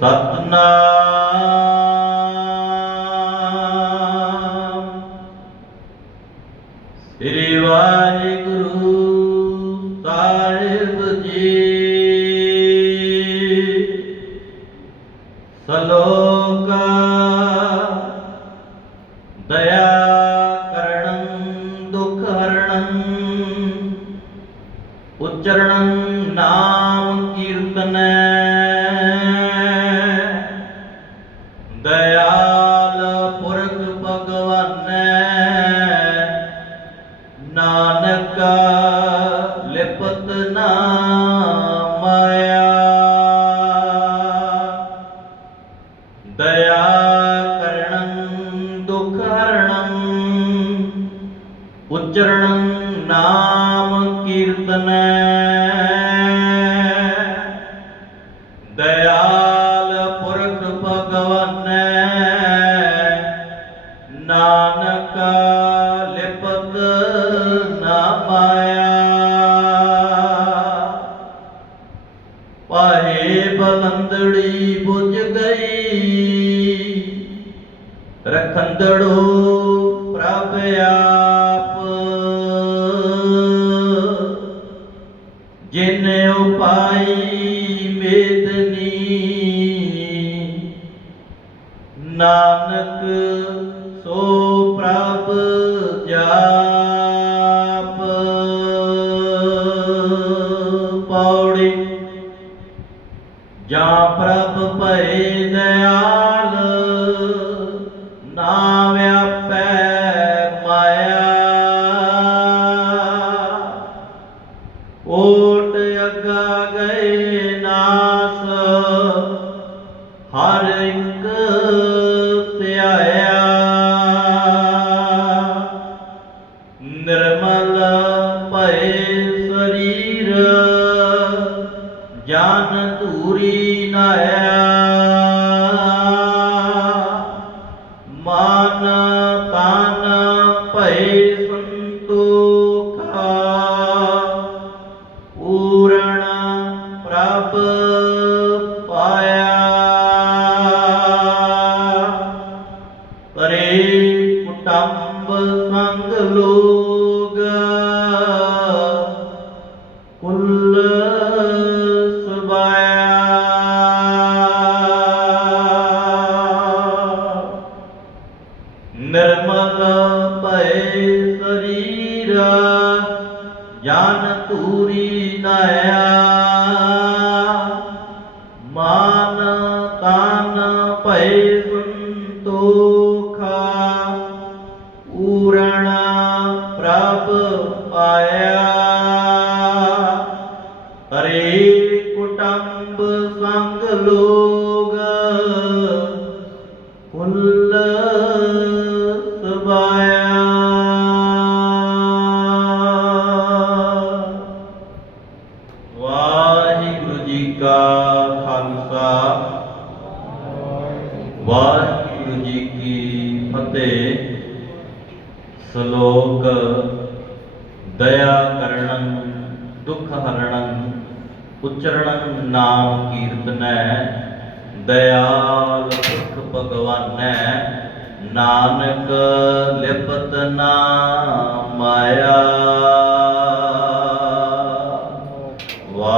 ਸਤਨਾਮ। ਸ੍ਰੀ ਵਾਹਿਗੁਰੂ ਸਾਹਿਬ ਜੀ। ਸਲੋਕ ਦਇਆ ਕਰਣੰ ਦੁਖ ਹਰਣੰ ਉਚਰਣੰ ਨਾਮ ਕੀਰਤਨੈ। ਨਾਨਕ ਲਿਪਤ ਨਾ ਮਾਇਆ ਦਇਆ ਕਰਣੰ ਦੁਖ ਹਰਣੰ ਉਚਰਣੰ ਨਾਮ ਕੀਰਤਨੈ। ਨਾ ਮਾਇਆ ਬਲੰਦੜੀ ਬੁਝ ਗਈ। ਰਖੰਦੜੋ ਪ੍ਰਭ ਆਪ। ਜਿਨ ਉਪਾਈ ਮੇਦਨੀ, ਨਾਨਕ ਸੋ ਪ੍ਰਭ ਜਾ ਜਾਂ ਪ੍ਰਭ ਭਏ ਦਇਆਲ ਨਾਮ ਵਿਆਪੈ ਮਾਇਆ। ਓਟ ਅਗਾ ਗਏ ਨਾਸ, ਹਰ ਇੱਕ ਧਿਆਇਆ। ਨਿਰਮਲ ਭਏ ਸਰੀਰ ਜਨ ਧੂਰੀ ਨਾਇਆ ਮਨ ਤਨ ਭਏ ਸੰਤੋਖਾ। ਪੂਰਣ ਪ੍ਰਭ ਪਾਇਆ। ਕਰੇ ਕੁਟੰਬ ਸੰਗ ਲੋਗ। ਕੁੱਲ ਨਿਰਮਲ ਭਏ ਸਰੀਰ, ਜਨ ਧੂਰੀ ਨਾਇਆ ਮਾਨ ਤਨ ਭਏ ਸੰਤੋਖਾ ਪੂਰਣ ਪ੍ਰਭ ਪਾਇਆ। ਹਰੇ ਕੁਟੰਬ ਸੰਗ ਲੋਗ ਵਾਹਿਗੁਰੂ ਜੀ ਕਾ ਖਾਲਸਾ। ਵਾਹਿਗੁਰੂ ਜੀ ਕੀ ਫਤਿਹ। ਸ਼ਲੋਕ, ਦਇਆ ਕਰਣੰ, ਦੁਖ ਹਰਣੰ, ਉਚਰਣੰ ਨਾਮ ਕੀਰਤਨੈ। ਦਇਆਲ ਪੁਰਖ ਭਗਵਾਨੈ, ਨਾਨਕ ਲਿਪਤ ਨਾ ਮਾਇਆ।